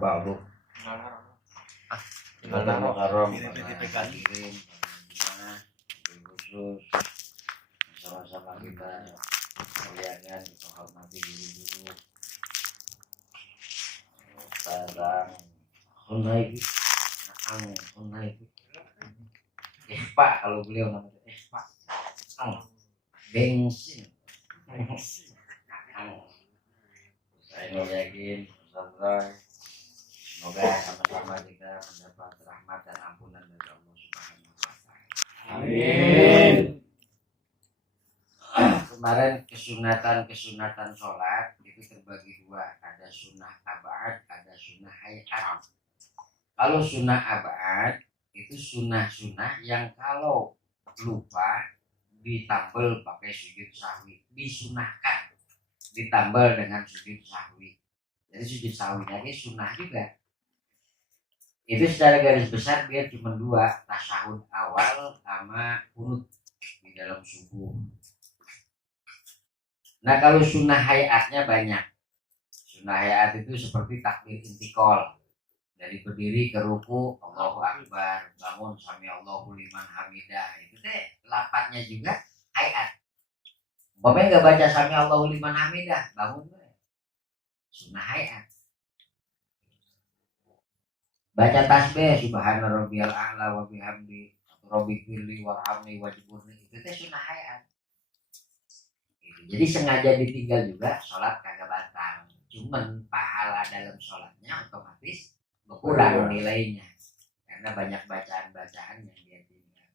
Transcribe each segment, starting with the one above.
ba'du. Bulan Muharram kirim khusus sama-sama kita muliakan, kita hormati diri dulu. Sekarang Hunayfi, Pak kalau beliau namanya Pak, bensin. Saya yakin semoga sama-sama kita mendapat rahmat dan ampunan dari Allah Subhanahu wa Ta'ala. Amin. Kemarin kesunatan sholat itu terbagi dua, ada sunnah abad, ada sunnah hayat. Kalau sunnah abad itu sunnah yang kalau lupa ditambal pakai sujud sahwi, disunahkan ditambal dengan sujud sahwi. Jadi sujud sahwinya ini sunnah juga. Itu secara garis besar dia cuma dua, tasyahud awal sama qunut di dalam subuh. Nah kalau sunnah hayatnya banyak. Sunnah hayat itu seperti takbir intikal, dari berdiri ke ruku Allahu Akbar, bangun sami Allahu liman hamidah, itu teh lapatnya juga hayat. Bapak nggak baca sami Allahu liman hamidah, bangun deh. Sunnah hayat. Baca tasbih subhana rabbiyal a'la wa bihamdi rabbighfirli warhamni wajburni, itu teh sunnah hayat. Jadi sengaja ditinggal juga sholat kagak batal, cuman pahala dalam sholatnya otomatis berkurang nilainya karena banyak bacaan-bacaan yang dia tinggal.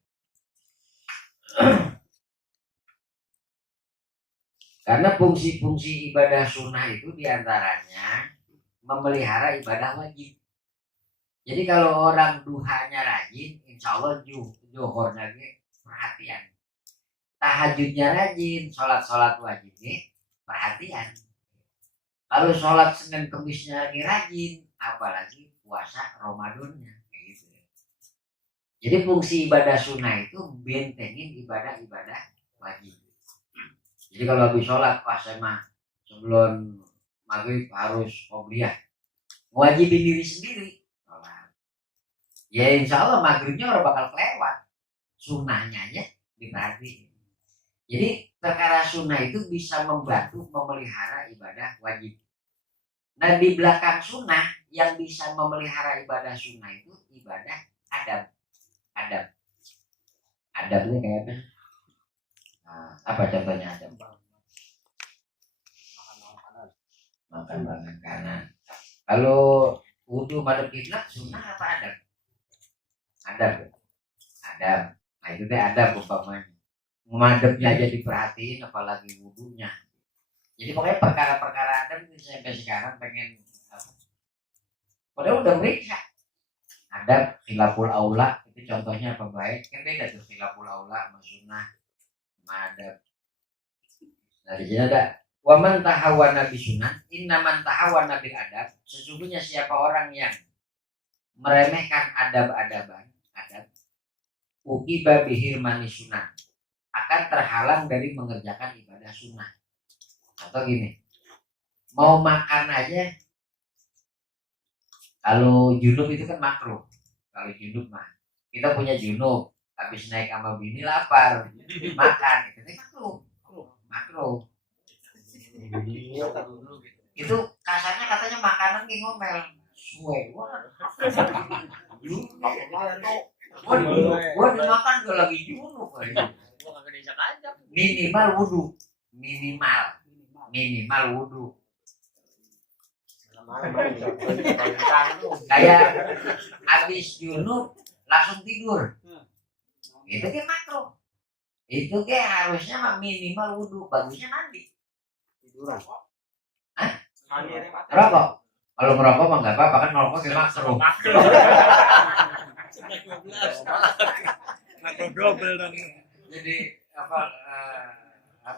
Karena fungsi-fungsi ibadah sunnah itu diantaranya memelihara ibadah wajib. Jadi kalau orang duhanya rajin, insya Allah johornya perhatian. Tahajudnya rajin, sholat wajibnya perhatian. Kalau sholat Senin Kemisnya lagi rajin, apalagi puasa Ramadannya, gitu. Jadi fungsi ibadah sunnah itu bentengin ibadah-ibadah wajib. Jadi kalau habis sholat, saya mah sebelum maghrib harus qobliyah, mewajibin diri sendiri. Ya insya Allah maghribnya orang bakal kelewat, sunnahnya aja diperhatiin. Jadi perkara sunnah itu bisa membantu memelihara ibadah wajib. Nah di belakang sunnah yang bisa memelihara ibadah sunnah itu ibadah adab. Adabnya kayak apa? Nah, apa contohnya adab? Makan makanan. Kalau wudu madhab kiblat sunnah apa adab? Adab. Nah itu teh adab umpamanya. Madhabnya aja diperhatiin, apalagi wudunya. Jadi pokoknya perkara-perkara adab itu sampai sekarang pengen padahal udah meriksa. Adab khilaful aula itu contohnya apa baik? Kan beda tuh khilaful aula sama sunnah sama adab. Nah di sini ada waman tahawana bi sunnah, innaman tahawana bil adab. Sesungguhnya siapa orang yang meremehkan adab-adaban, uqiba bihirmani sunnah, akan terhalang dari mengerjakan ibadah sunnah. Atau gini, mau makan aja, kalau junub itu kan makruh. Kalau junub mah, kita punya junub, habis naik sama bini lapar, makan, itu makruh. Itu kasarnya katanya makanan kayak ngomel, suwe. Gua dimakan gak lagi junub. Minimal wudu, minimal wudu. Kayak habis junub langsung tidur, itu kan makruh. Itu kan harusnya mah minimal wudu, bagusnya mandi. Tiduran. Hah? Rokok. Kalau merokok mah nggak apa-apa, kan merokok kan makruh. Makruh double dong. Jadi apa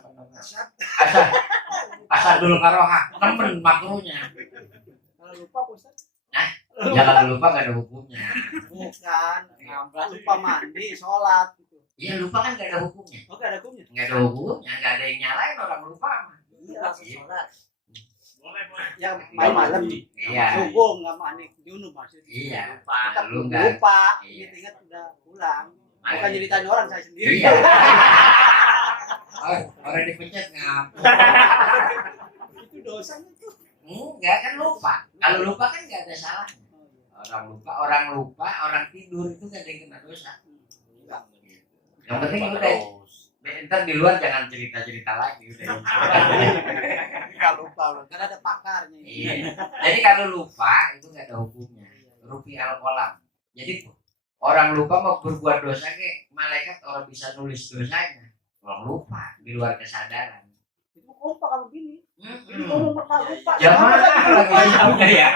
namanya? Asal dulu karoha, temen makruhnya. Kalau lupa Ustaz. Nah, jangan lupa nggak ada hukumnya. Bukan, lupa mandi, sholat gitu. Iya lupa kan nggak ada hukumnya. Oh nggak ada hukumnya? Nggak ada hukumnya, nggak ada yang nyalain orang lupa. Iya, sholat. yang malam Iya. subuh nggak mandi junub maksudnya. Iya. Kita Lu nggak. lupa, Iya. ingat udah pulang. Bukan Makanya. jadi tanya orang saya sendiri. Iya. Oh, orang dipencet ngap. Itu dosanya tuh. Enggak kan lupa. Kalau lupa kan nggak ada salahnya. Orang lupa, orang tidur itu nggak ada yang kena dosa. Yang penting udah. Ntar di luar jangan cerita-cerita lagi udah. Kalau lupa, kan ada pakarnya. Iya. Jadi kalau lupa itu nggak ada hukumnya. Rupi al-qalam. Jadi orang lupa mau berbuat dosa ke malaikat orang bisa nulis dosanya. Orang lupa di luar kesadaran. Itu kompak kalau gini. Ini ngomong bakal lupa. Jangan lupa ya.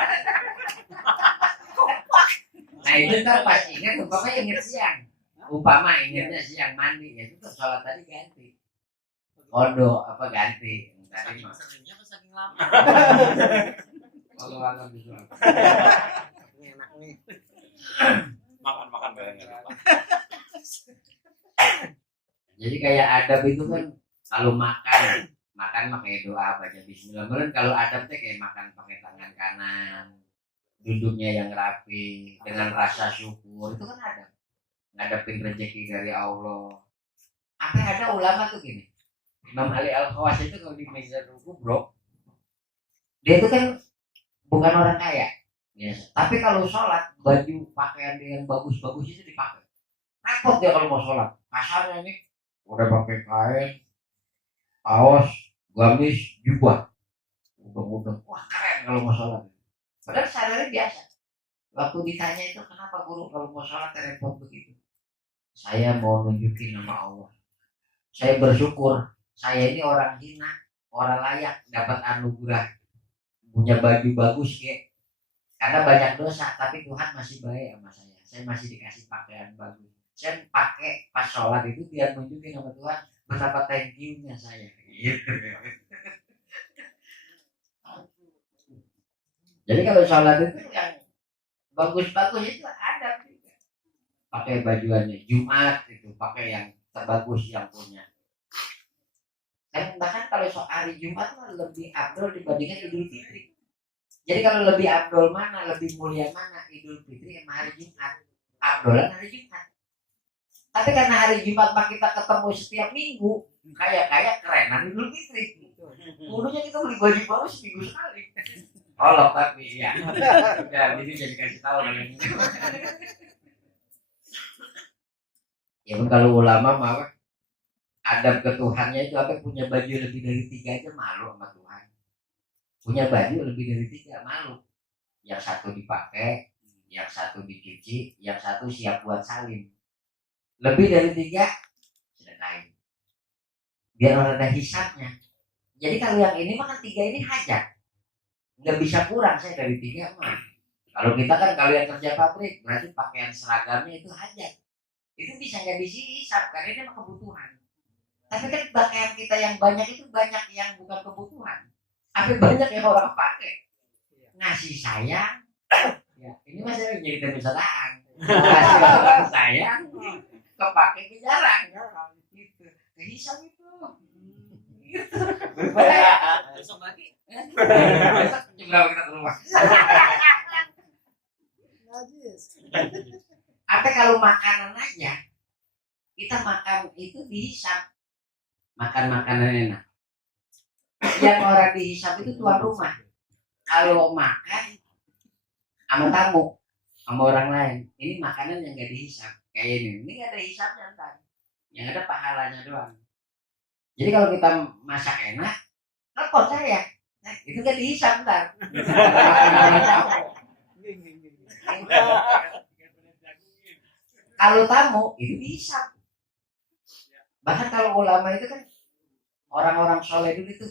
Nah itu ntar pas ingat umpama ingat siang. Umpama ingatnya siang mandi ya itu sholat tadi ganti. Kodo apa ganti. Tadi mah. Seringnya kan saking lama. Kalau alam bisa. Ini enak nih. Makan barengnya lupa. Jadi kayak adab itu kan kalau makan pakai doa baca bismillah. Kemudian kalau adab teh kayak makan pakai tangan kanan, duduknya yang rapi dengan rasa syukur itu kan adab. Ngadepin rezeki dari Allah. Apa ada ulama tuh gini. Imam Ali Al-Khawas itu kalau di meja ruku bro, dia itu kan bukan orang kaya, biasa. Tapi kalau sholat baju pakaian yang bagus-bagus itu dipakai. Repot dia kalau mau sholat. Kasarnya nih udah pakai kain, kaos, gamis, jubah, udah wah keren kalau mau sholat. Padahal sehari biasa. Waktu ditanya itu kenapa guru kalau mau sholat repot begitu? Saya mau nunjukin nama Allah. Saya bersyukur. Saya ini orang hina, orang layak dapat anugerah punya baju bagus ya. Karena banyak dosa, tapi Tuhan masih baik sama saya. Saya masih dikasih pakaian bagus. Saya pakai pas sholat itu biar nunjukin sama Tuhan betapa thank you-nya saya. Gitu. Jadi kalau sholat itu yang bagus-bagus itu ada juga. Pakai bajuannya Jumat itu pakai yang terbagus yang punya. Dan bahkan kalau hari Jumat lebih abdul dibandingkan Idul Fitri. Jadi kalau lebih abdul mana, lebih mulia mana Idul Fitri sama hari Jumat? Abdulan hari Jumat. Tapi karena hari Jumat mah kita ketemu setiap minggu, kayak kerenan Idul Fitri. Dulunya kita beli baju baru seminggu sekali. Olok tapi ya. Ya, jadi kasih tahu ini. Ya pun kalau ulama mah adab ke Tuhannya itu apa punya baju lebih dari 3 aja malu sama Tuhan. Punya baju lebih dari 3 malu. Yang satu dipakai, yang satu dicuci, yang satu siap buat salin. Lebih dari 3 sedekahin. Biar orang ada hisabnya. Jadi kalau yang ini makan 3 ini hajat. Nggak bisa kurang saya dari 3 mah. Kalau kita kan kalau yang kerja pabrik berarti pakaian seragamnya itu hajat. Itu bisa nggak dihisap karena ini mah kebutuhan. Tapi kan pakaian kita yang banyak itu banyak yang bukan kebutuhan. Tapi banyak yang orang pakai. Ngasih sayang. Ya, ini masih jadi kebiasaan. Ngasih orang sayang, kepake ke jarang. Gitu. Kehisap itu. Gitu. Berbahaya. Besok lagi. Besok jam berapa kita ke rumah? Najis. Apa kalau makanan aja kita makan itu dihisap, makan makanan enak. Yang orang dihisap itu tuan rumah. Kalau makan sama tamu, sama orang lain, ini makanan yang nggak dihisap. Kayak ini nggak ada hisapnya ntar, yang ada pahalanya doang. Jadi kalau kita masak enak, repot saya. Nah, itu nggak dihisap ntar. Kalau tamu itu dihisap. Bahkan kalau ulama itu kan orang-orang soleh dulu itu.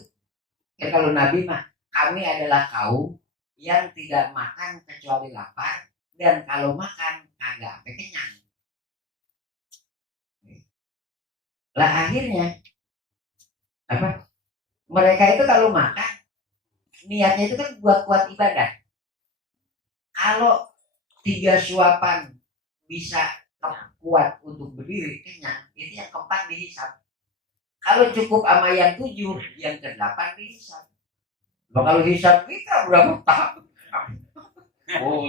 Ya kalau Nabi mah kami adalah kaum yang tidak makan kecuali lapar dan kalau makan kagak sampai kenyang. Lah akhirnya apa? Mereka itu kalau makan niatnya itu kan buat kuat ibadah. Kalau 3 suapan bisa kuat untuk berdiri kenyang, itu yang keempat dihisap. Kalau cukup sama yang 7, yang ke-8 dihisap. Kalau hisap kita berapa tahun? Oh,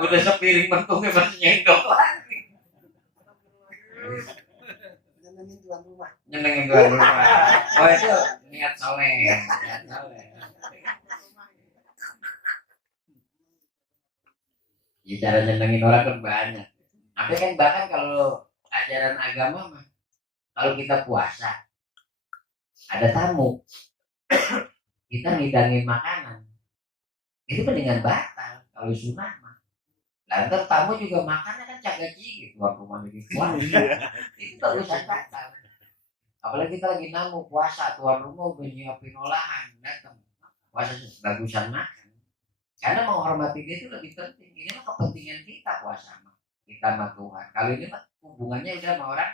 udah sepiring mentungnya masih nyendok lagi. Nyenengin tuan rumah. Nyenengin tuan rumah. Oh itu niat soleh. Ya, cara nyenengin orang kan banyak. Tapi kan bahkan kalau ajaran agama mah, kalau kita puasa, ada tamu, kita ngidangin makanan, itu mendingan batal. Kalau sunnah mah, lantas tamu juga makannya kan cagaci gitu, tuan rumah lagi puasa, itu urusan batal. Apalagi kita lagi namu puasa, tuan rumah udah nyiapin olahan, datang puasa bagusan makan. Karena menghormati dia itu lebih penting. Ini mah kepentingan kita puasa mah, kita sama Tuhan. Kalau ini mah hubungannya udah sama orang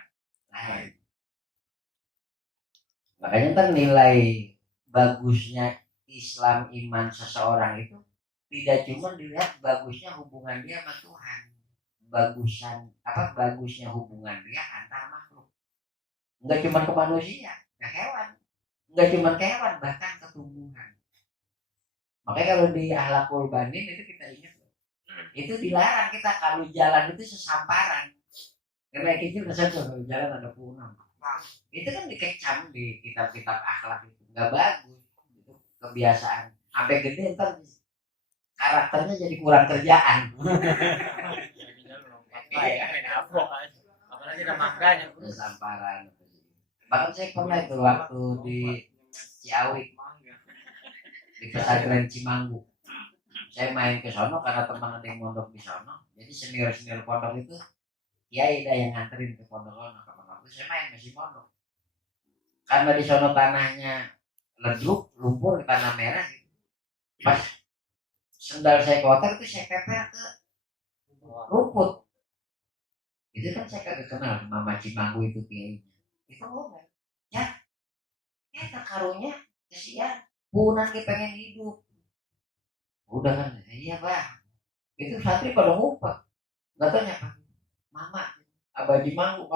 lain. Makanya ntar nilai bagusnya Islam iman seseorang itu tidak cuma dilihat bagusnya hubungan dia sama Tuhan, bagusnya hubungan dia antar makhluk. Enggak cuma ke manusia, ke hewan, enggak cuma ke hewan, bahkan ke tumbuhan. Makanya kalau di Ahlakul Banin itu kita ingat, itu dilarang kita kalau jalan itu sesamparan. Karena kecil kesan kalau jalan ada punang. Itu kan dikecam di kitab-kitab akhlak itu, nggak bagus. Itu kebiasaan. Sampai gede ntar karakternya jadi kurang kerjaan. Apalagi ada mangganya. Sesamparan. Bahkan saya pernah itu waktu di Ciawi, di pesantren Cimanggu, saya main ke sono karena teman ada yang mondok di sono. Jadi senior pondok itu kiai ada yang nganterin ke pondok sono. Saya main masih mondok. Karena di sono tanahnya leduk, lumpur, tanah merah. Pas sendal saya kotor itu saya pepet ke rumput. Itu kan saya kagak kenal Mama Cimanggu itu kiainya. Itu ngomong, ya karungnya kesian, punan dia pengen hidup. Udah kan, iya bah. Itu santri pada ngumpet. Gak tanya apa, Mama Cimanggu,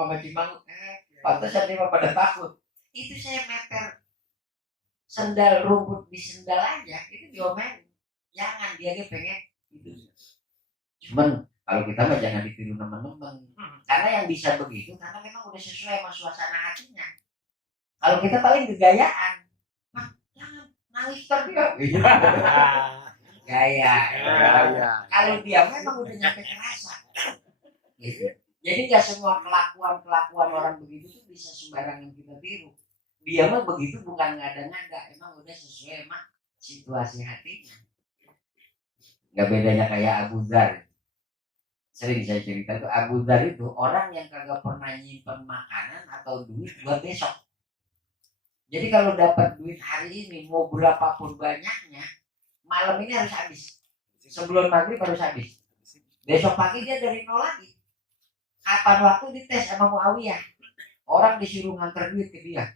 pantesan dia pada takut. Itu saya meter sendal rumput di sendal aja, itu diomelin. Jangan, dia pengen gitu. Cuman kalau kita mah jangan ditiru teman-teman. Karena yang bisa begitu karena memang udah sesuai sama suasana hatinya. Kalau kita paling gegayaan, jangan nangis terus. Gaya. Kalau dia memang udah nyampe kerasa. Gitu. Jadi nggak semua kelakuan orang begitu tuh bisa sembarangan kita tiru. Dia mah begitu bukan ngada-ngada, emang udah sesuai sama situasi hatinya. Nggak bedanya kayak Abu Dzar. Sering saya cerita tuh Abu Dzar itu orang yang kagak pernah nyimpen makanan atau duit buat besok. Jadi kalau dapat duit hari ini mau berapapun banyaknya, malam ini harus habis. Sebelum maghrib harus habis. Besok pagi dia dari nol lagi. Kapan waktu dites sama Muawiyah, orang disuruh nganter duit ke dia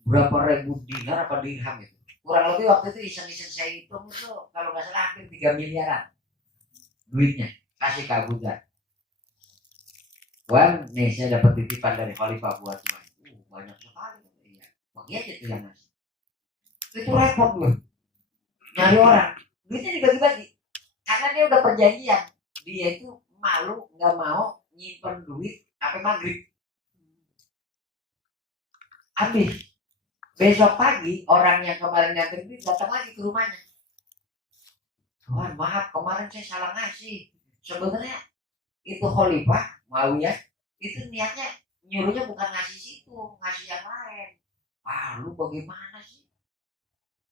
berapa ribu dinar apa dirham itu, kurang lebih waktu itu iseng-iseng saya hitung itu kalau nggak salah hampir 3 miliaran duitnya kasih ke Abu Dzar. Wan, nih saya dapat titipan dari Khalifah buat Tuhan. Banyak sekali. Iya, bagi aja tuh yang ngasih. Itu repot loh, nyari orang, duitnya dibagi-bagi karena dia udah perjanjian, dia itu malu nggak mau nyimpen duit sampai maghrib. Habis besok pagi orang yang kemarin nganterin duit datang lagi ke rumahnya. Tuhan maaf kemarin saya salah ngasih. Sebenarnya itu Khalifah Muawiyah itu niatnya nyuruhnya bukan ngasih situ, ngasih yang lain. Lu bagaimana sih?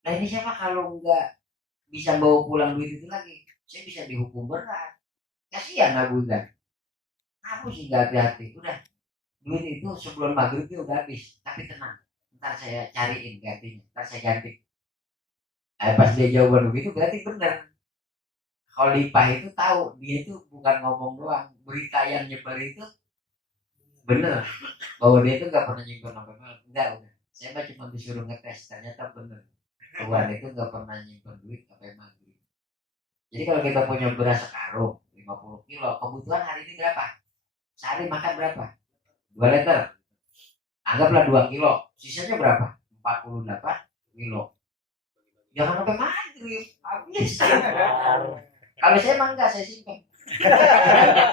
Nah ini siapa kalau nggak bisa bawa pulang duit itu lagi, saya bisa dihukum berat. Kasihan Abu Dzar. Aku sih nggak hati-hati. Udah duit itu sebelum maghrib dia udah habis. Tapi tenang, ntar saya cariin gantinya, ntar saya ganti. Pas dia jawaban begitu berarti benar. Khalifah itu tahu dia itu bukan ngomong doang, berita yang nyebar itu bener bahwa dia itu nggak pernah nyimpen sampai malam. Enggak, udah. Saya mah cuma disuruh ngetes, ternyata bener. Tuhan itu nggak pernah nyimpen duit sampai maghrib. Jadi kalau kita punya beras sekarung 50 kilo, kebutuhan hari ini berapa? Sehari makan berapa? 2 liter. Anggaplah 2 kilo. Sisanya berapa? 48 kilo. Jangan sampai maghrib habis. Kalau saya emang enggak, saya simpen.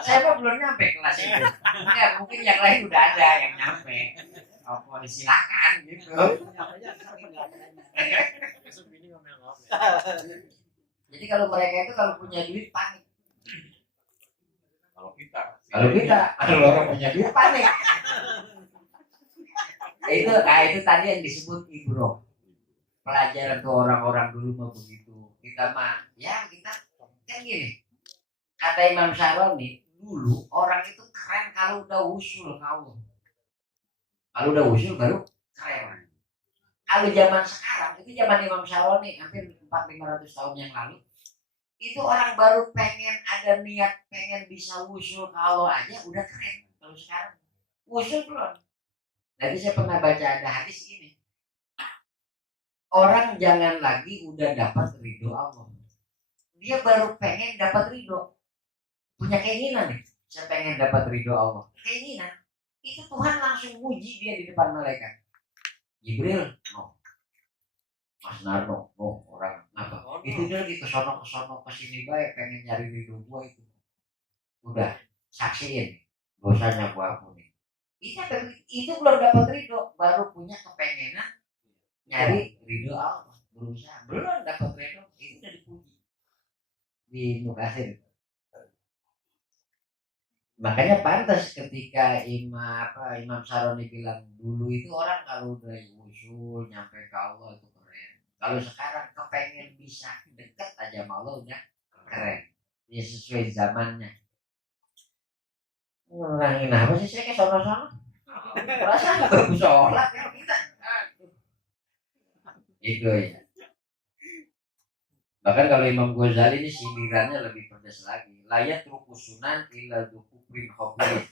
Saya mah belum nyampe kelas itu. Enggak, mungkin yang lain udah ada yang nyampe. Oh, silakan gitu. Jadi kalau mereka itu kalau punya duit panik. Kalau orang punya duit panik. Itu tadi yang disebut ibro. Pelajaran tuh orang-orang dulu mah begitu. Kita mah ya kita kan gini. Kata Imam Syaroni, dulu orang itu keren kalau udah usul kau. Kalau udah usul baru keren. Kalau zaman sekarang, itu zaman Imam Syaroni hampir 400-500 tahun yang lalu, itu orang baru pengen ada niat pengen bisa usul kalau aja udah keren. Kalau sekarang usul belum. Jadi saya pernah baca ada hadis ini. Orang jangan lagi udah dapat ridho Allah. Dia baru pengen dapat ridho. Punya keinginan nih, saya pengen dapat ridho Allah. Keinginan, itu Tuhan langsung muji dia di depan malaikat. Jibril, no. Mas Narno, no, orang apa? Itu dia lagi kesono kesini baik, pengen nyari ridho gua itu. Udah, saksiin dosanya gua ampuni. Itu belum dapat ridho, baru punya kepengenan nyari ridho Allah, berusaha. Belum dapat ridho, itu udah dipuji di Mukasir. Makanya pantas ketika Imam Syaroni bilang dulu itu orang kalau udah usul nyampe ke Allah itu keren. Kalau sekarang kepengen bisa deket aja sama Allah udah keren. Ya sesuai zamannya. Ngurangin apa sih saya ke sono-sono? Perasaan baru sholat ya kita. Itu ya. Bahkan kalau Imam Ghazali ini sindirannya lebih pedas lagi. Layat rukusunan illa dukuprin khoblin.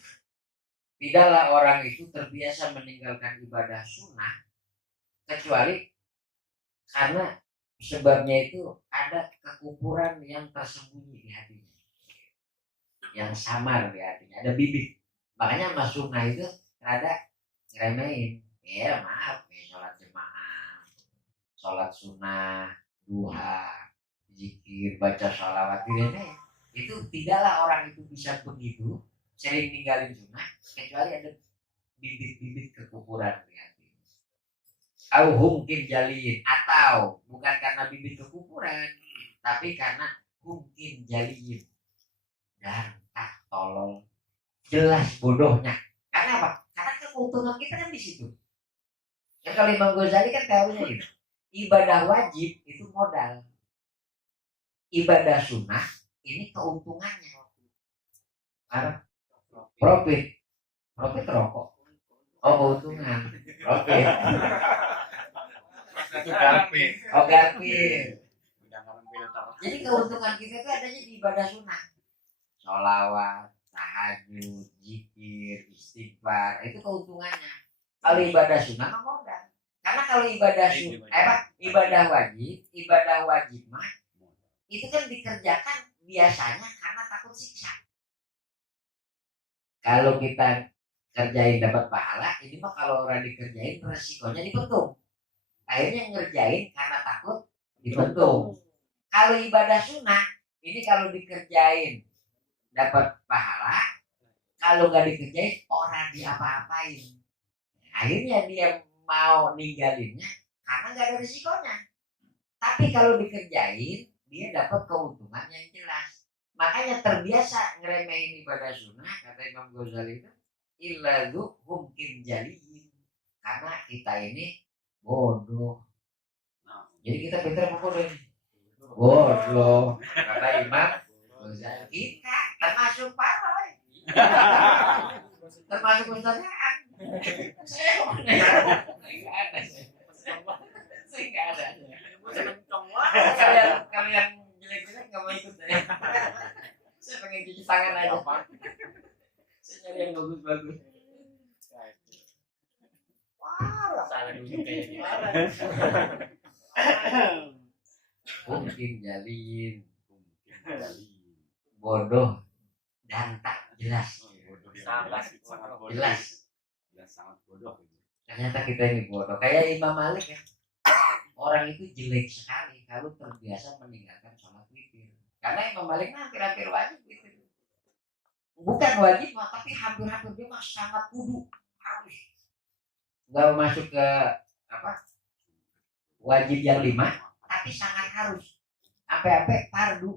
Tidaklah orang itu terbiasa meninggalkan ibadah sunnah kecuali karena sebabnya itu ada kekufuran yang tersembunyi di hatinya, yang samar di hatinya, ada bibit. Makanya mas sunnah itu rada ngeremehin. Ya maaf, sholat jemaah, sholat sunnah, duha, zikir, baca sholawat dirinya. Itu tidaklah orang itu bisa begitu sering ninggalin sunnah kecuali ada bibit-bibit kekufuran di hati. Au mungkin jalin, atau bukan karena bibit kekufuran tapi karena mungkin jalin dan tak tolol, jelas bodohnya. Karena apa? Karena keuntungan kita kan di situ. Ya kalau Imam Ghazali kan teorinya gitu. Ibadah wajib itu modal. Ibadah sunnah ini keuntungannya. Karena profit rokok. Oh keuntungan. Profit. Itu garpin. Oh garpin. Jangan filter. Jadi keuntungan kita itu adanya di ibadah sunnah. Sholawat, tahajud, zikir, istighfar, itu keuntungannya. Kalau ibadah sunnah mah modal. Karena kalau ibadah wajib mah itu kan dikerjakan biasanya karena takut siksa. Kalau kita kerjain dapat pahala, ini mah kalau orang dikerjain resikonya dipetung. Akhirnya ngerjain karena takut dipetung. Kalau ibadah sunnah, ini kalau dikerjain dapat pahala, kalau nggak dikerjain orang diapa-apain. Akhirnya dia mau ninggalinnya karena nggak ada risikonya. Tapi kalau dikerjain, dia dapat keuntungan yang jelas. Makanya terbiasa ngeremehin ibadah sunnah, kata Imam Ghazali itu illa mungkin jaliin, karena kita ini bodoh. Jadi kita pintar apa bodoh ini? Bodoh, kata Imam Ghazali. Kita termasuk parah, termasuk ustaznya. Saya nggak ada. Kalian jelek-jelek nggak mau ikut ya? Saya pengen cuci tangan aja. Saya nyari yang bagus-bagus. Parah. Salah duduk kayaknya. Mungkin jalin, bodoh dan tak jelas. Jelas. Sangat bodoh. Ternyata kita ini bodoh. Kayak Imam Malik ya. Orang itu jelek sekali kalau terbiasa meninggalkan sholat witir. Karena Imam Malik hampir-hampir wajib witir. Bukan wajib mah, tapi hampir-hampir dia mah sangat kudu harus. Nggak masuk ke apa wajib yang 5, tapi sangat harus. Sampai-sampai fardu.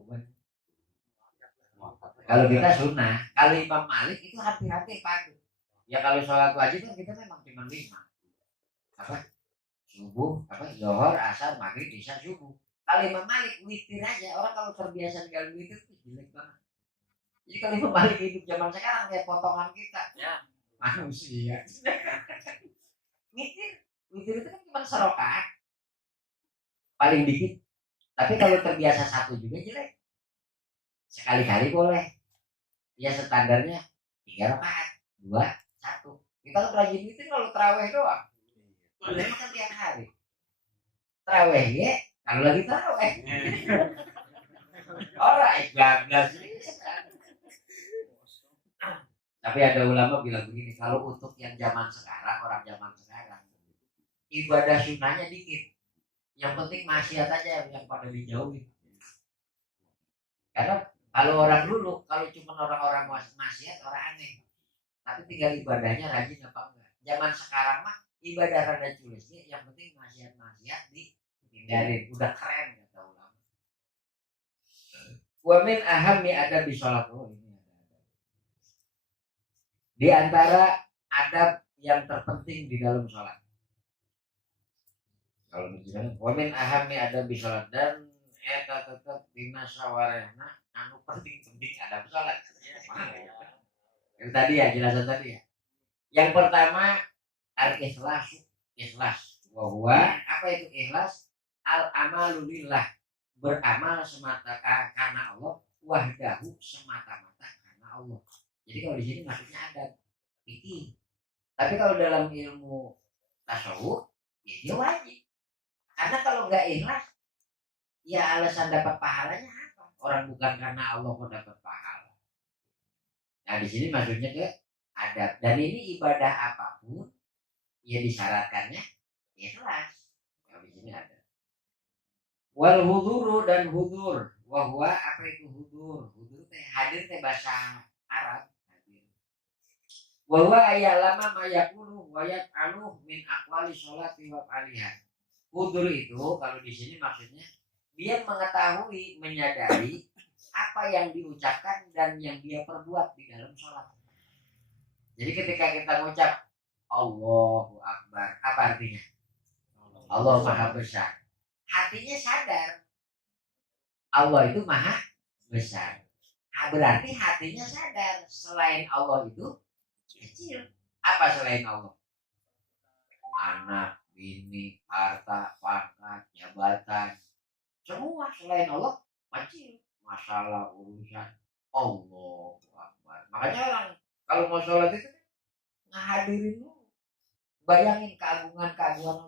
Kalau kita sunnah, kalau Imam Malik itu hampir-hampir fardu. Ya kalau sholat wajib kan kita memang cuma 5. Apa? Subuh, zuhur, asar, maghrib, isya, subuh. Kalau Imam Malik witir aja, orang kalau terbiasa tinggal witir itu jelek banget. Jadi kalau Imam Malik hidup zaman sekarang kayak potongan kita, ya manusia. witir itu kan cuma serokaat, paling dikit. Tapi kalau terbiasa 1 juga jelek. Sekali-kali boleh. Ya standarnya 3 rakaat, 2, 1. Kita kan rajin witir kalau terawih doang. Ini kan tiap hari. Terawih ya, kalau lagi terawih. Alright, bablas. Tapi ada ulama bilang begini, kalau untuk yang zaman sekarang, orang zaman sekarang, ibadah sunnahnya dikit. Yang penting maksiat aja yang pada dijauhin. Karena kalau orang dulu, kalau cuma orang-orang maksiat, orang aneh. Tapi tinggal ibadahnya rajin apa enggak. Zaman sekarang mah ibadah rada culisnya, yang penting maksiat-maksiat dihindarin. Udah keren kata ulama. Wa min ahammi adabi sholat. Oh, ini ada. Di antara adab yang terpenting di dalam sholat. Kalau misalnya wa min ahammi adabi sholat, dan eta tetap dina sawarehna anu penting-penting adab sholat. Yang tadi ya, jelasan tadi ya. Yang pertama al-ikhlas. Bahwa apa itu ikhlas? Al-amalu lillah, beramal semata karena Allah, wahdahu semata-mata karena Allah. Jadi kalau di sini maksudnya ada fikih. Tapi kalau dalam ilmu tasawuf, ya dia wajib. Karena kalau nggak ikhlas, ya alasan dapat pahalanya apa? Orang bukan karena Allah kok dapat pahala. Nah di sini maksudnya ke adab. Dan ini ibadah apapun, ya disyaratkannya ikhlas. Kalau di sini ada. Wal huduru, dan hudur. Wahwa apa itu hudur? Hudur teh hadir teh bahasa Arab. Wahwa ayalama mayakulu wayat aluh min akwali sholati wa alihah. Hudur itu kalau di sini maksudnya dia mengetahui, menyadari apa yang diucapkan dan yang dia perbuat di dalam sholat. Jadi ketika kita mengucap Allahu Akbar, apa artinya? Allah Maha Besar. Hatinya sadar Allah itu Maha Besar. Nah, berarti hatinya sadar selain Allah itu kecil. Apa selain Allah? Anak, bini, harta, pangkat, jabatan, semua selain Allah kecil. Masalah urusan Allahu Akbar. Makanya orang kalau mau sholat itu ngahadirin dulu, bayangin keagungan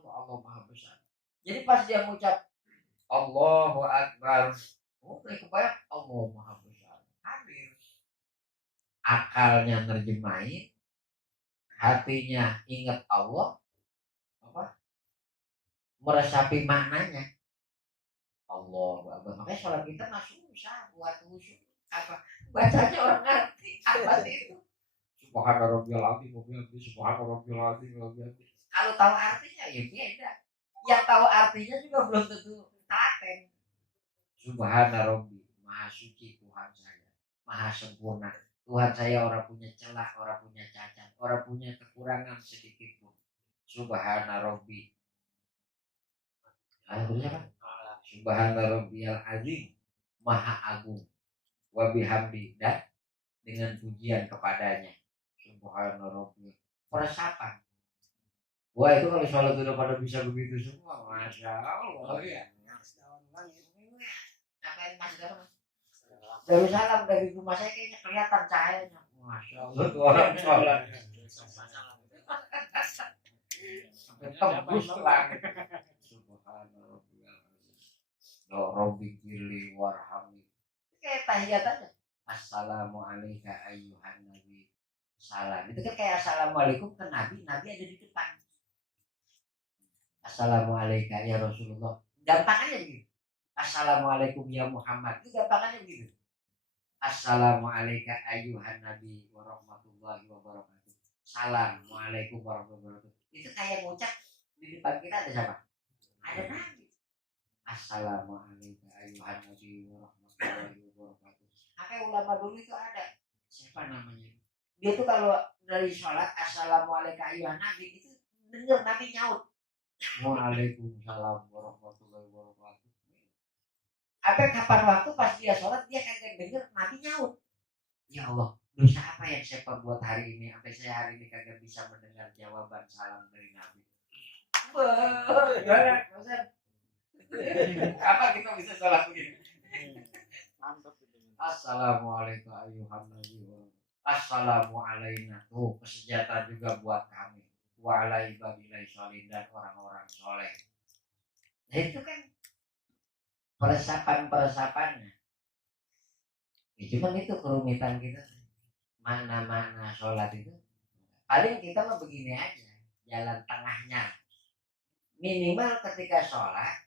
Allah Maha Besar. Jadi pas dia mengucap Allahu Akbar, kebayang Allah Maha Besar hadir. Akalnya nerjemahin, hatinya ingat Allah, meresapi maknanya Allahu Akbar. Makanya sholat kita masuk susah buat khusyuk. Apa bacanya orang ngerti apa sih itu? Subhana rabbiyal azim wa bihamdihi, subhana rabbiyal azim wa bihamdihi. Kalau tahu artinya ya beda. Yang tahu artinya juga belum tentu telaten. Subhana rabbi, maha suci Tuhan saya, maha sempurna. Tuhan saya orang punya celah, orang punya cacat, orang punya kekurangan sedikit pun. Subhana rabbi. Kan? Subhana rabbiyal azim, maha agung. Wa bihamdi, dan dengan pujian kepadanya. Subhana rabbi. Peresapan. Wah itu kalau sholat udah pada bisa begitu semua, masya Allah ya. Ngapain masih dalam? Dari salam dari rumah saya kayaknya kelihatan cahayanya, masya Allah tuh orang sholat. Sampai tembus ke langit. Subhanallah. Rabbi gili warhamni. Kayak tahiyat aja. Assalamualaikum ayyuhan nabi. Salam. Itu kan kayak assalamualaikum ke nabi, nabi ada di depan. Assalamualaikum ya Rasulullah. Gampang aja gitu. Assalamualaikum ya Muhammad. Itu gampangannya begitu. Assalamualaikum ayuhan nabi warahmatullahi wabarakatuh. Assalamualaikum warahmatullahi wabarakatuh. Itu kayak ngucap di depan kita ada siapa? Ada nabi. Assalamualaikum ayuhan nabi warahmatullahi wabarakatuh. Makanya ulama dulu itu ada. Siapa namanya? Dia tuh kalau dari sholat assalamualaikum ayuhan nabi itu dengar nabi nyaut. Waalaikumsalam warahmatullahi wabarakatuh. Apa kapan waktu pas dia sholat dia kagak denger nabi nyaut. Ya Allah, dosa apa yang saya perbuat hari ini sampai saya hari ini kagak bisa mendengar jawaban salam dari nabi. Apa kita bisa sholat begini? Mantap itu. Assalamualaikum ayuhan nabi. Assalamualaikum. Tuh kesejahteraan juga buat kami. Waalaikumsalam sholin dan orang-orang soleh. Nah itu kan peresapan-peresapannya. Ya, cuman itu kerumitan kita. Mana-mana sholat itu. Paling kita mah begini aja. Jalan tengahnya. Minimal ketika sholat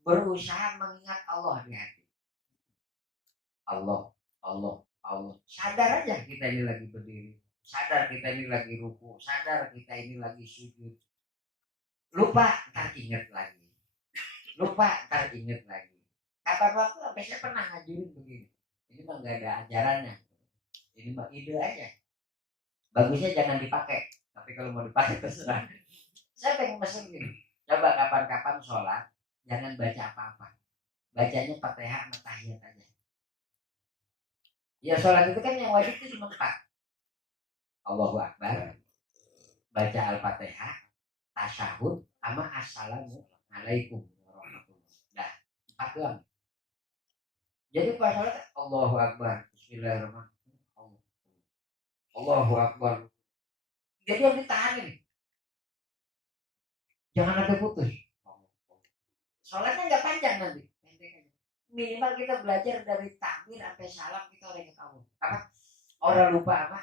berusaha mengingat Allah di hati. Allah, Allah, Allah. Sadar aja kita ini lagi berdiri. Sadar kita ini lagi ruku. Sadar kita ini lagi sujud. Lupa, ntar inget lagi. Lupa, ntar inget lagi. Kapan waktu sampai saya pernah ngajurin begini. Ini mah gak ada ajarannya. Ini mah ide aja. Bagusnya jangan dipakai. Tapi kalau mau dipakai terserah. Saya pengen mesen gini. Coba kapan-kapan sholat jangan baca apa-apa. Bacanya Fatihah sama tahiyat aja. Ya sholat itu kan yang wajib itu cuma 4. Allahu Akbar, baca Al-Fatihah, tasyahud, sama Assalamualaikum warahmatullahi. Nah, 4 doang. Jadi pas sholat Allahu Akbar, Bismillahirrahmanirrahim, Allahu Akbar. Jadi yang ditahan ini, jangan ada putus. Sholatnya nggak panjang nanti, minimal kita belajar dari takbir sampai salam kita udah ketahuan. Apa? Orang lupa apa?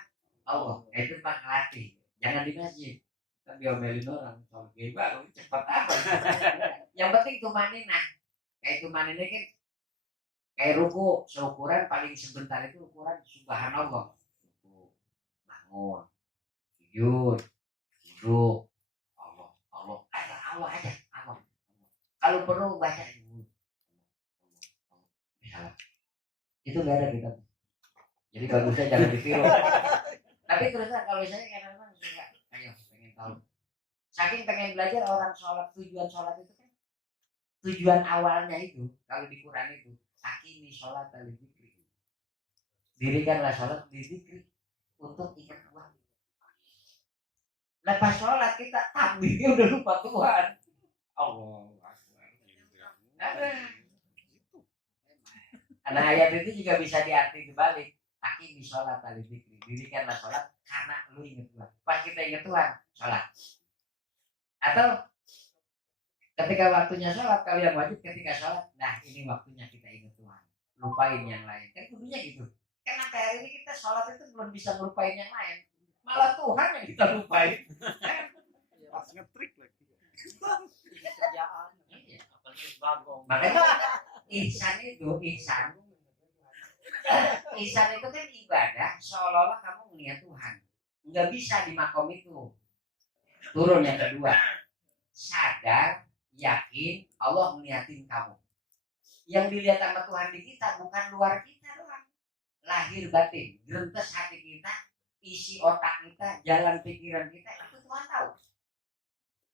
Allah. Itu Pak ngelatih. Jangan di masjid. Kan diomelin orang. Kalau gila, cepat apa? Yang penting tumaninah. Kayak tumaninah kan kayak ruku, seukuran paling sebentar itu ukuran subhanallah. Ruku, bangun, sujud, duduk, Allah, Allah, Allah aja, Allah. Kalau perlu baca dulu. Misalnya, itu nggak ada kita. Jadi bagusnya jangan ditiru. Tapi terus kalau saya kadang-kadang suka, ayo pengen tahu. Saking pengen belajar orang sholat, tujuan sholat itu kan tujuan awalnya itu kalau di Quran itu akimi sholat al-dzikri. Dirikanlah sholat di zikri untuk ingat Allah. Lepas sholat kita takbirnya udah lupa Tuhan. Allah Akbar. Karena ayat itu juga bisa diarti dibalik. Akimi sholat al-dzikri. Dirikanlah sholat karena lu ingat Tuhan. Pas kita ingat Tuhan, sholat. Atau ketika waktunya sholat, kalian wajib ketika sholat, nah ini waktunya kita ingat Tuhan. Lupain yang lain. Kan kudunya gitu. Karena hari ini kita sholat itu belum bisa melupain yang lain. Malah Tuhan yang kita lupain. Pas ngetrik lagi. Kerjaan. Iya. Apalagi bagong. Makanya ihsan itu, ihsan itu kan ibadah seolah-olah kamu melihat Tuhan. Nggak bisa di makom itu. Turun yang kedua, sadar, yakin Allah melihatin kamu. Yang dilihat sama Tuhan di kita bukan luar kita doang, lahir batin, gerentes hati kita, isi otak kita, jalan pikiran kita, itu Tuhan tahu.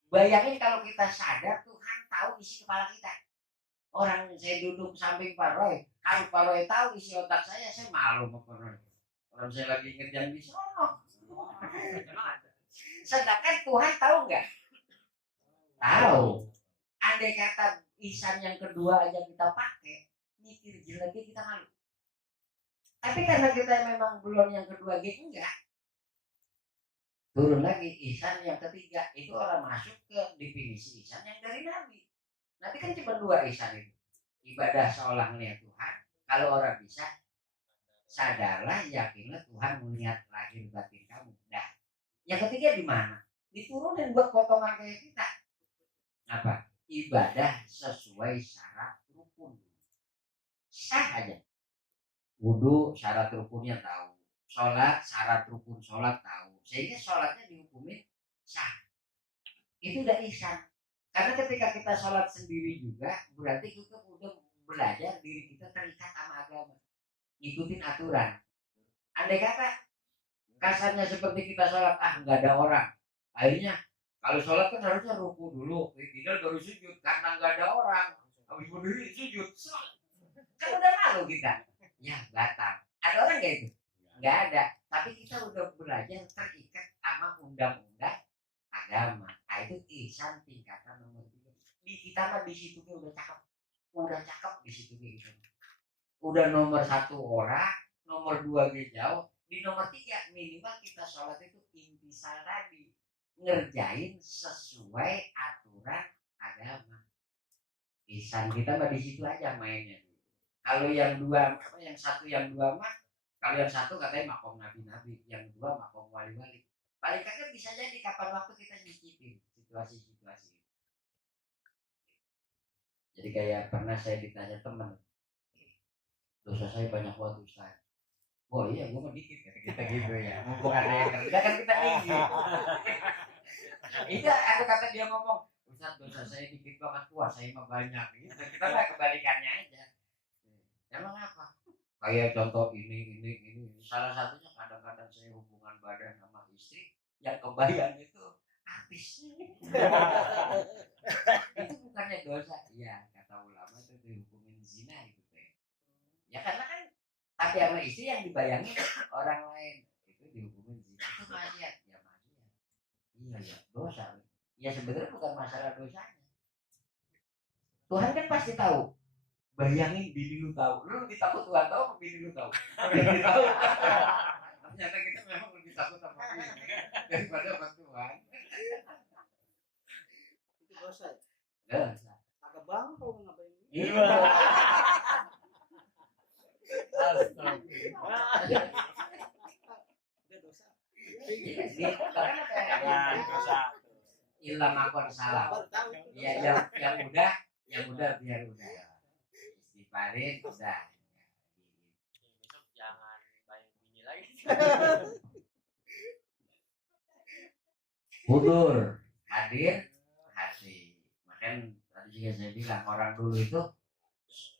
Bayangin kalau kita sadar, Tuhan tahu isi kepala kita. Orang saya duduk samping Pak Roy, kalau Pak Roy tahu isi otak saya malu sama Pak Roy. Orang saya lagi inget yang di sono. Sedangkan Tuhan tahu nggak? Tahu. Andai kata ihsan yang kedua aja kita pakai, mikir jeleknya kita malu. Tapi karena kita memang belum yang kedua gitu enggak. Turun lagi ihsan yang ketiga, itu orang masuk ke definisi ihsan yang dari Nabi. Nanti kan cuma 2 ihsan itu. Ibadah seolah melihat Tuhan. Kalau orang bisa, sadarlah, yakinlah Tuhan melihat lahir batin kamu. Nah, yang ketiga di mana? Diturunin buat potongan kayak kita. Apa? Ibadah sesuai syarat rukun. sah aja. Wudu syarat rukunnya tahu, sholat syarat rukun sholat tahu, sehingga sholatnya dihukumin sah. Itu udah ihsan. Karena ketika kita sholat sendiri juga berarti kita udah belajar diri kita terikat sama agama, ngikutin aturan. Andai kata kasarnya seperti kita sholat nggak ada orang, akhirnya kalau sholat kan harusnya ruku dulu, tidak baru sujud karena nggak ada orang, habis berdiri sujud, kan udah malu kita, ya batal. Ada orang nggak itu? Nggak ada. Tapi kita udah belajar terikat sama undang-undang agama. Nah itu ihsan tingkatan nomor 3. Di kita mah di situ udah cakep di situ gitu. Udah nomor 1 orang, nomor 2 jauh, di nomor 3 minimal kita sholat itu intisal tadi, ngerjain sesuai aturan agama. Ihsan kita mah di situ aja mainnya. Kalau yang dua, yang satu yang dua mah, kalau yang satu katanya makom nabi-nabi, yang dua makom wali-wali. Paling kagak bisa jadi kapan waktu kita nyicipin situasi-situasi. Jadi kayak pernah saya ditanya teman, dosa saya banyak banget Ustaz. Oh iya, gue mah dikit kita gitu ya. Mumpung ada yang kerja kan kita tinggi. Itu ada kata dia ngomong, Ustaz dosa saya dikit banget, wah saya mah banyak. Gitu. Kita mah kebalikannya aja. Emang apa? Kayak contoh ini. Salah satunya kadang-kadang saya hubungan badan sama istri, yang kebayang itu artis. Itu bukannya dosa. Iya, kata ulama itu dihukumin zina gitu. Ya karena kan tapi sama istri yang dibayangin orang lain itu dihukumin zina. Itu maksiat. Ya maksiat. Iya ya, dosa. Ya sebenarnya bukan masalah dosanya. Tuhan kan pasti tahu. Bayangin bini lu tahu, lu lebih takut Tuhan tahu apa bini lu tahu? Lebih tahu. Ternyata kita memang lebih takut sama bini daripada sama Tuhan. Itu dosa ya? Dosa. Agak bang kalau ngapain ini. Iya. Udah dosa. Iya sih. Karena kayak dosa. Ilham akon salah. Baru tahu itu Ya dosa. yang udah biar udah. Istighfarin udah. Besok jangan banyak bunyi lagi. Mundur, hadir, hati. Makanya tadi juga saya bilang orang dulu itu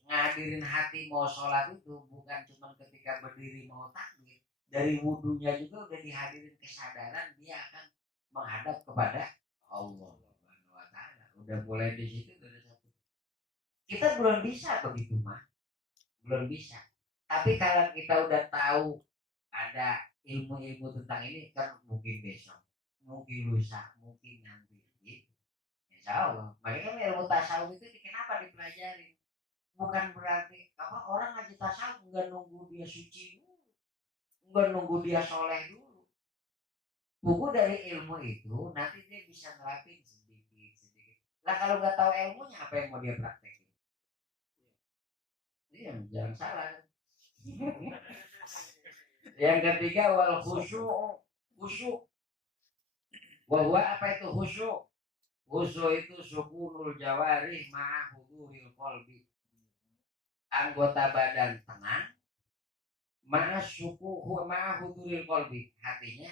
ngadirin hati mau sholat itu bukan cuma ketika berdiri mau takbir. Dari wudhunya juga udah dihadirin kesadaran dia akan menghadap kepada Allah Subhanahu wa taala. Udah mulai di situ udah satu. Kita belum bisa begitu mah. Belum bisa. Tapi kalau kita udah tahu ada ilmu-ilmu tentang ini kan mungkin besok, mungkin lusa, mungkin nanti gitu. Insya Allah. Makanya kan ilmu tasawuf itu kenapa dipelajari? Bukan berarti apa orang ngaji tasawuf nggak nunggu dia suci dulu, nggak nunggu dia soleh dulu. Buku dari ilmu itu nanti dia bisa nerapin sedikit. Nah kalau nggak tahu ilmunya apa yang mau dia praktekin? Iya, jangan salah. Yang ketiga wal khusyuk. Bahwa apa itu khusyuk? Khusyuk itu sukunul jawarih ma'a huduril qalbi. Anggota badan tenang ma'a huduril qalbi. Hatinya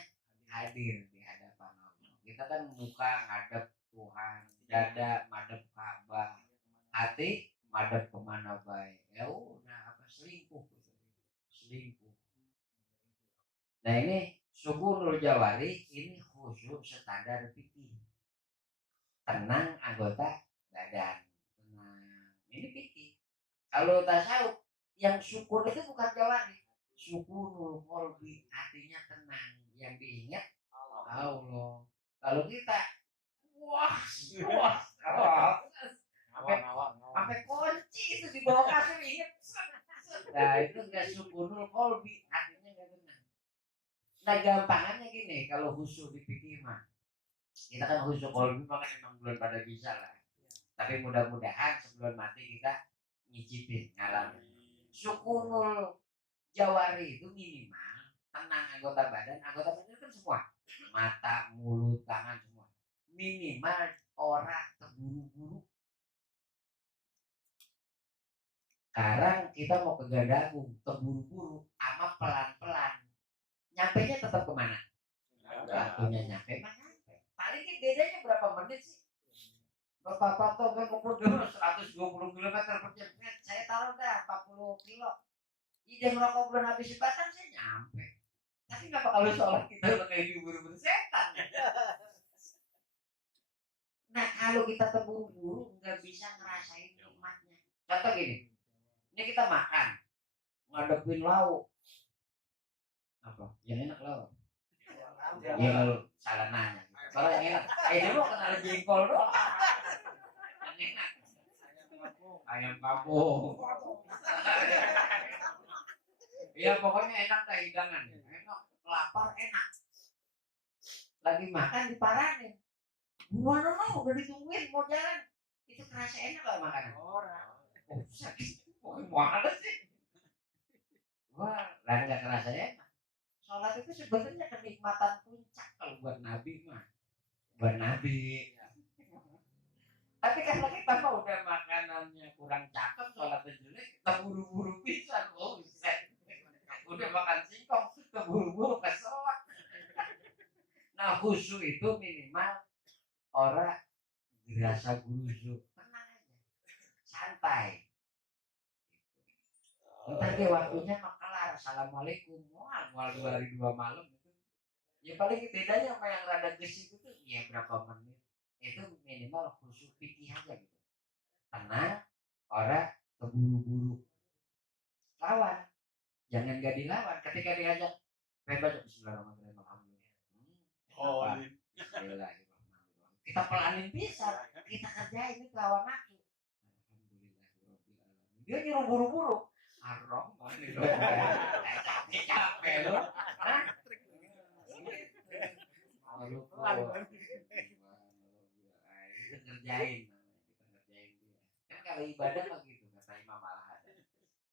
hadir di hadapan Allah. Kita kan muka ngadep Tuhan, dada madep Ka'bah, hati madep kemana baik. Ya udah apa selingkuh. Nah ini sukunul jawari ini khusyuk standar fikih. Tenang anggota badan. Tenang. Ini fikih. Kalau tasawuf yang syukur itu bukan jawari. Sukunul qalbi hatinya tenang. Yang diingat Allah. Kalau kita wah, sampai kunci itu di bawah kasur ingat. Nah itu enggak sukunul qalbi, hatinya enggak tenang. Nah gampangannya gini, kalau khusyuk di fikih mah kita kan khusyuk qalbi maka memang belum pada bisa lah. Tapi mudah-mudahan sebelum mati kita nyicipin ngalamin. Sukunul jawari itu minimal tenang anggota badan kan semua, mata, mulut, tangan semua. Minimal orang terburu-buru. Sekarang kita mau ke Gadagung, terburu-buru, ama pelan-pelan. Nyampenya tetap kemana? Waktunya nyampe, mah nyampe. Paling bedanya berapa menit sih? Bapak tuh kan ukur dulu 120 km per jam. Saya taruh dah 40 kilo. Ide merokok belum habis batang saya nyampe. Tapi kenapa kalau sholat kita udah kayak diburu-buru setan? Nah kalau kita terburu-buru nggak bisa ngerasain nikmatnya. Contoh gini, ini kita makan, ngadepin lauk, apa? Yang enak lauk. Ya kalau salah nanya. Kalau yang enak, ini mau kenal jengkol doang. Yang enak. Ayam kampung. Ya pokoknya enak dah hidangan. Enak, lapar enak. Lagi makan diparanin. Gimana mau udah ditungguin mau jalan. Itu kerasa enak lah makanan. Oh, sakit. Gimana sih? Wah, lah nggak kerasa enak. Sholat itu sebenarnya kenikmatan puncak kalau buat Nabi mah. Buat Nabi. Tapi karena kita mah udah makanannya kurang cakep, sholatnya jelek, kita buru-buru pisan. Oh, udah makan singkong, keburu-buru ke sholat. Nah, khusyuk itu minimal orang dirasa khusyuk, tenang aja, santai. Ntar dia waktunya mah kelar, assalamualaikum, mual 2 hari 2 malam itu. Ya paling bedanya sama yang rada gesik itu, ya berapa menit. Itu minimal khusyuk pikir aja gitu. Tenang, orang keburu-buru lawan. Jangan gak dilawan. Ketika diajak, baca Bismillahirrahmanirrahim. Oh, Bismillahirrahmanirrahim. Kita pelanin bisa, kita kerjain itu lawan nafsu. Alhamdulillahirobbilalamin. Dia nyuruh buru-buru. Capek lo. Hah? Kita ngerjain. Kan kalau ibadah mah gitu kata Imam Al-Haddad.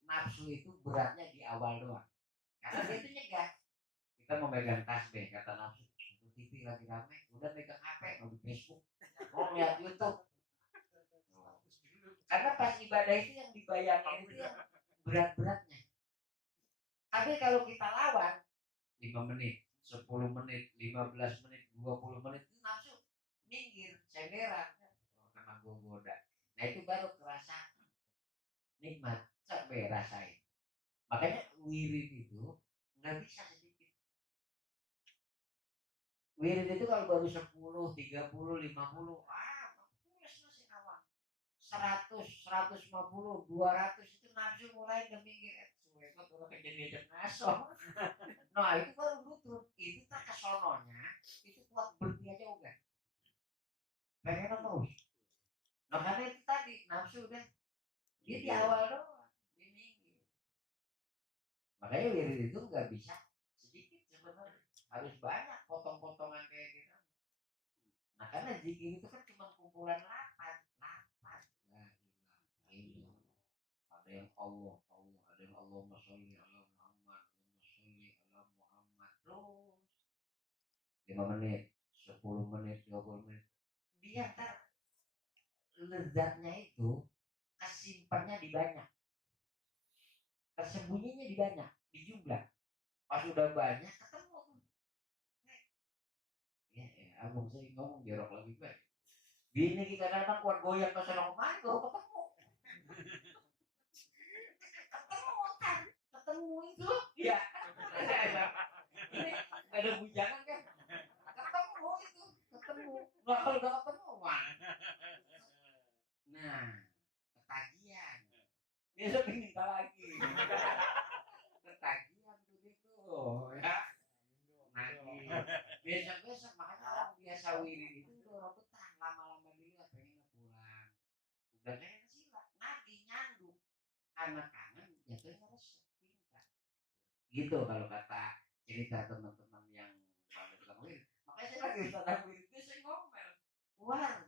Nafsu itu beratnya di awal doang. Karena dia itu nyegah. Kita mau megang tasbih kata nafsu. TV lagi rame, udah megang HP, mau di Facebook, mau lihat YouTube. Karena pas ibadah itu yang dibayangin itu yang berat-beratnya. Tapi kalau kita lawan 5 menit, 10 menit, 15 menit, 20 menit itu nafsu minggir, senderan. Kena goda. Nah itu baru kerasa nikmat, sampai rasain. Makanya wirid itu nggak bisa sedikit. Wirid itu kalau baru 10, 30, 50, masih awam. 100, 150, 200 itu nafsu mulai udah minggir. Suwekot udah kejadian ngaso. Nah itu baru lutut. Itu tak kesononya, itu kuat berhenti aja udah. Pengen terus. Nah karena itu tadi nafsu udah. Dia di awal doang. Dia minggir. Makanya wirid itu nggak bisa sedikit sebenarnya. Harus banyak potong-potongan kayak gitu. Nah karena zikir itu kan cuma kumpulan lapan. Nah, ada yang Allah, ada yang Allahumma sholli ala Muhammad, terus 5 menit, 10 menit, 20 menit. Dia ntar lezatnya itu kesimpannya di banyak. Tersembunyinya di banyak, di jumlah. Pas udah banyak ketemu tuh. Ya, abang saya ngomong jorok lagi gue. Bini kita kadang kuat goyang ke sana kemari baru ketemu. Ketemu itu, ya. Ini gak ada bujangan kan? Ketemu itu, ketemu. Nah kalau udah ketemu, wah. Nah, ketagihan. Besok minta lagi. Ketagihan tuh gitu, ya. Nagih. Besok makanya orang biasa wirid itu udah betah lama-lama dilihat pengen pulang. Udah kayak sila, nagih nyanduk. Karena kangen jatuhnya resep pintar. Gitu kalau kata cerita teman-teman yang pada tukang wirid. Makanya saya lagi ustadz wirid itu saya ngomel. Wah,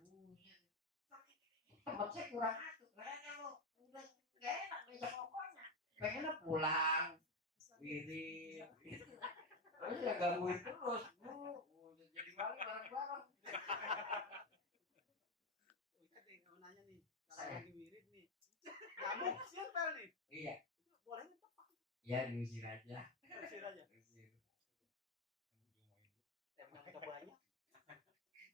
teman saya kurang atuh. Kayaknya lo udah gak enak besok pokoknya. Pengennya pulang. Wirid. Terus ya gangguin terus. Jadi wali bareng-bareng. Ustaz nih, mau nanya nih, kalau lagi wirid nih, nyamuk siapa nih? Iya, Boleh tepak. ya diusir aja. Usir aja. Usir. Emang kita banyak.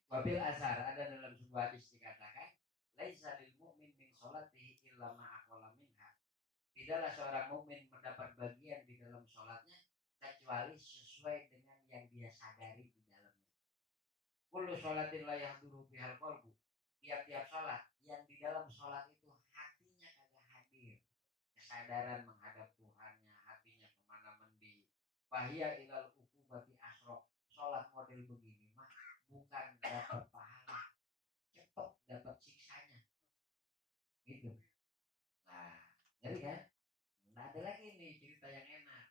Wabil asar ada dalam sebuah hadis dikatakan, laisa lil mu'min min sholatihi illa ma aqwala minha. Tidaklah seorang mukmin mendapat bagian di dalam sholatnya kecuali sesuai dengan yang dia sadari di dalamnya. Kullu sholatin la yahduru bihal qalbu. Tiap-tiap sholat yang di dalam sholat itu hatinya kagak hadir. Kesadaran menghadap Tuhannya, hatinya kemana mendi. Bahia ilal ukubati asrok. Sholat model begini mah bukan dapat pahala, cepet dapat siksanya. Gitu. Nah, jadi kan? Nah, ada lagi nih cerita yang enak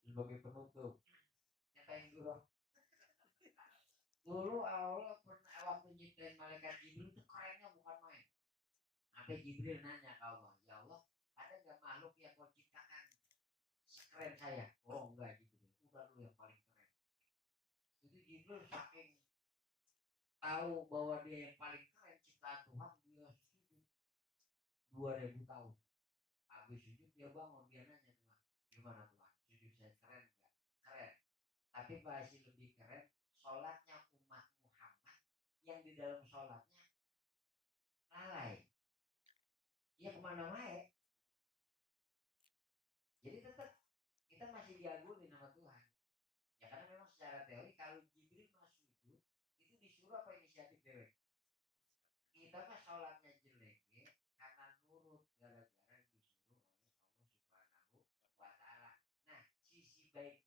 sebagai penutup. Nyatain dulu. Dulu Allah pernah waktu nyiptain malaikat Jibril itu kerennya bukan main. Sampai Jibril nanya ke Allah, ya Allah, ada nggak makhluk yang kau ciptakan sekeren saya? Oh enggak Jibril, udah lu yang paling keren. Itu Jibril saking tahu bahwa dia yang paling keren ciptaan Tuhan, dia sujud 2000 tahun. Habis sujud dia bangun, dia nanya Tuhan, gimana Tuhan? Sujud saya keren nggak? Keren. Tapi masih lebih keren sholatnya umat Muhammad yang di dalam sholatnya lalai. Dia kemana wae. Jadi tetap kita masih diagungin sama Tuhan. Ya karena memang secara teori kalau Jibril mau sujud itu disuruh apa inisiatif dewek. Kita mah sholatnya jelek ya karena nurut gara-gara disuruh oleh Allah Subhanahu wa Ta'ala. Nah sisi baik